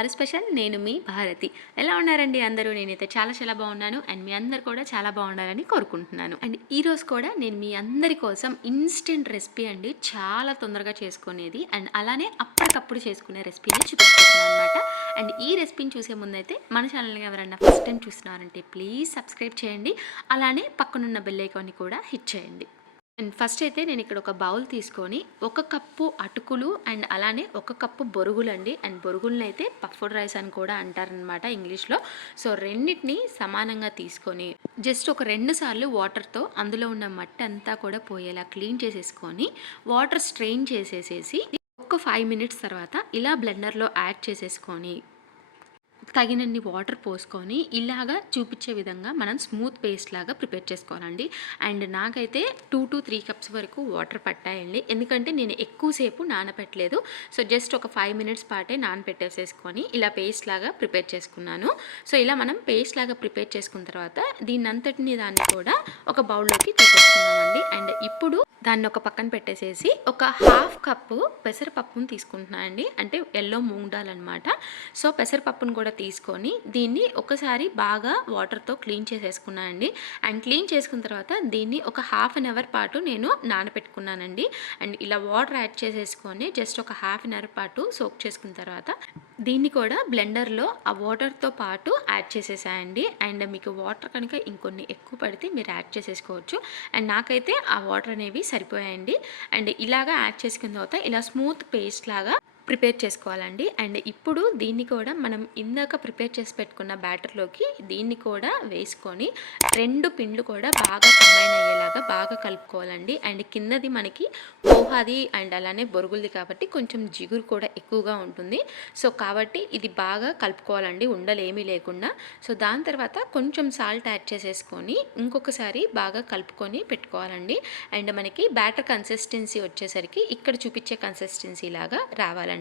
చారు స్పెషల్. నేను మీ భారతి. ఎలా ఉన్నారండి అందరూ? నేనైతే చాలా బాగున్నాను. అండ్ మీ అందరు కూడా చాలా బాగుండాలని కోరుకుంటున్నాను. అండ్ ఈరోజు కూడా నేను మీ అందరి కోసం ఇన్స్టెంట్ రెసిపీ అండి, చాలా తొందరగా చేసుకునేది అండ్ అలానే అప్పటికప్పుడు చేసుకునే రెసిపీని చూపిస్తున్నాను అనమాట. అండ్ ఈ రెసిపీని చూసే ముందైతే మన ఛానల్ని ఎవరైనా ఫస్ట్ టైం చూస్తున్నారంటే ప్లీజ్ సబ్స్క్రైబ్ చేయండి. అలానే పక్కనున్న బెల్ ఐకాన్ని కూడా హిట్ చేయండి. అండ్ ఫస్ట్ అయితే నేను ఇక్కడ ఒక బౌల్ తీసుకొని 1 కప్పు అటుకులు అండ్ అలానే 1 కప్పు బొరుగులు అండి. అండ్ బొరుగులను అయితే పఫ్డ్ రైస్ అని కూడా అంటారనమాట ఇంగ్లీష్లో. సో రెండింటిని సమానంగా తీసుకొని జస్ట్ ఒక 2 సార్లు వాటర్తో అందులో ఉన్న మట్టి అంతా కూడా పోయేలా క్లీన్ చేసేసుకొని వాటర్ స్ట్రెయిన్ చేసేసేసి ఒక 5 మినిట్స్ తర్వాత ఇలా బ్లెండర్లో యాడ్ చేసేసుకొని తగినన్ని వాటర్ పోసుకొని ఇలాగా చూపించే విధంగా మనం స్మూత్ పేస్ట్ లాగా ప్రిపేర్ చేసుకోవాలండి. అండ్ నాకైతే 2 to 3 కప్స్ వరకు వాటర్ పట్టాయండి, ఎందుకంటే నేను ఎక్కువసేపు నానపెట్టలేదు. సో జస్ట్ ఒక 5 మినిట్స్ పాటే నానపెట్టేసేసుకొని ఇలా పేస్ట్ లాగా ప్రిపేర్ చేసుకున్నాను. సో ఇలా మనం పేస్ట్ లాగా ప్రిపేర్ చేసుకున్న తర్వాత దీన్ని కూడా ఒక బౌల్లోకి తీసేసుకున్నామండి. అండ్ ఇప్పుడు దాన్ని ఒక పక్కన పెట్టేసేసి ఒక 1/2 కప్పు పెసరపప్పును తీసుకుంటున్నాను అండి, అంటే ఎల్లో మూంగ్ దాల్ అనమాట. సో పెసరపప్పును కూడా తీసుకొని దీన్ని ఒకసారి బాగా వాటర్తో క్లీన్ చేసేసుకున్నానండి. అండ్ క్లీన్ చేసుకున్న తర్వాత దీన్ని ఒక 1/2 అవర్ పాటు నేను నానబెట్టుకున్నానండి. అండ్ ఇలా వాటర్ యాడ్ చేసేసుకొని జస్ట్ ఒక 1/2 అవర్ పాటు సోక్ చేసుకున్న తర్వాత దీన్ని కూడా బ్లెండర్లో ఆ వాటర్తో పాటు యాడ్ చేసేసాయండి. అండ్ మీకు వాటర్ కనుక ఇంకొన్ని ఎక్కువ పడితే మీరు యాడ్ చేసేసుకోవచ్చు. అండ్ నాకైతే ఆ వాటర్ అనేవి సరిపోయాయండి. అండ్ ఇలాగా యాడ్ చేసుకున్న తర్వాత ఇలా స్మూత్ పేస్ట్ లాగా ప్రిపేర్ చేసుకోవాలండి. అండ్ ఇప్పుడు దీన్ని కూడా మనం ఇందాక ప్రిపేర్ చేసి పెట్టుకున్న బ్యాటర్లోకి దీన్ని కూడా వేసుకొని 2 పిండ్లు కూడా బాగా కంబైన్ అయ్యేలాగా బాగా కలుపుకోవాలండి. అండ్ కిందది మనకి పోహాది అండ్ అలానే బొరుగులది కాబట్టి కొంచెం జిగురు కూడా ఎక్కువగా ఉంటుంది. సో కాబట్టి ఇది బాగా కలుపుకోవాలండి, ఉండలు ఏమీ లేకుండా. సో దాని తర్వాత కొంచెం సాల్ట్ యాడ్ చేసేసుకొని ఇంకొకసారి బాగా కలుపుకొని పెట్టుకోవాలండి. అండ్ మనకి బ్యాటర్ కన్సిస్టెన్సీ వచ్చేసరికి ఇక్కడ చూపించే కన్సిస్టెన్సీ లాగా రావాలండి.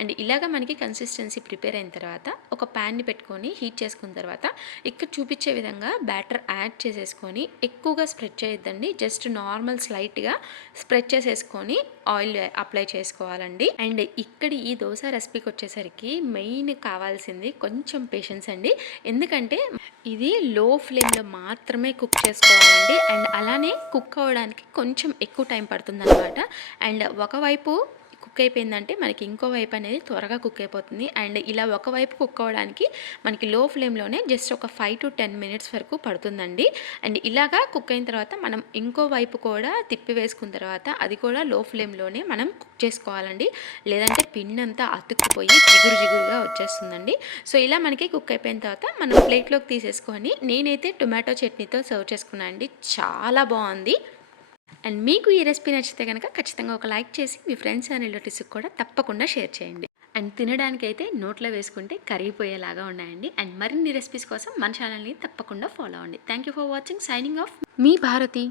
అండ్ ఇలాగ మనకి కన్సిస్టెన్సీ ప్రిపేర్ అయిన తర్వాత ఒక ప్యాన్ని పెట్టుకొని హీట్ చేసుకున్న తర్వాత ఇక్కడ చూపించే విధంగా బ్యాటర్ యాడ్ చేసేసుకొని ఎక్కువగా స్ప్రెడ్ చేయొద్దండి, జస్ట్ నార్మల్ స్లైట్గా స్ప్రెడ్ చేసేసుకొని ఆయిల్ అప్లై చేసుకోవాలండి. అండ్ ఇక్కడ ఈ దోశ రెసిపీకి వచ్చేసరికి మెయిన్ కావాల్సింది కొంచెం పేషెన్స్ అండి, ఎందుకంటే ఇది లో ఫ్లేమ్లో మాత్రమే కుక్ చేసుకోవాలండి. అండ్ అలానే కుక్ అవ్వడానికి కొంచెం ఎక్కువ టైం పడుతుంది అనమాట. అండ్ ఒకవైపు కుక్ అయిపోయిందంటే మనకి ఇంకో వైపు అనేది త్వరగా కుక్ అయిపోతుంది. అండ్ ఇలా ఒకవైపు కుక్ అవ్వడానికి మనకి లో ఫ్లేమ్లోనే జస్ట్ ఒక 5 to 10 మినిట్స్ వరకు పడుతుందండి. అండ్ ఇలాగా కుక్ అయిన తర్వాత మనం ఇంకో వైపు కూడా తిప్పి వేసుకున్న తర్వాత అది కూడా లో ఫ్లేమ్లోనే మనం కుక్ చేసుకోవాలండి, లేదంటే పిండి అంతా అతుక్కుపోయి జిగురుగా వచ్చేస్తుందండి. సో ఇలా మనకి కుక్ అయిపోయిన తర్వాత మనం ప్లేట్లోకి తీసేసుకొని నేనైతే టొమాటో చట్నీతో సర్వ్ చేసుకున్నాను అండి, చాలా బాగుంది. అండ్ మీకు ఈ రెసిపీ నచ్చితే కనుక ఖచ్చితంగా ఒక లైక్ చేసి మీ ఫ్రెండ్స్ అండ్ రిలేటివ్స్కి కూడా తప్పకుండా షేర్ చేయండి. అండ్ తినడానికైతే నోట్లో వేసుకుంటే కరిగిపోయేలాగా ఉన్నాయండి. అండ్ మరిన్ని రెసిపీస్ కోసం మన ఛానల్ని తప్పకుండా ఫాలో అవ్వండి. Thank you for watching. Signing off మీ భారతి.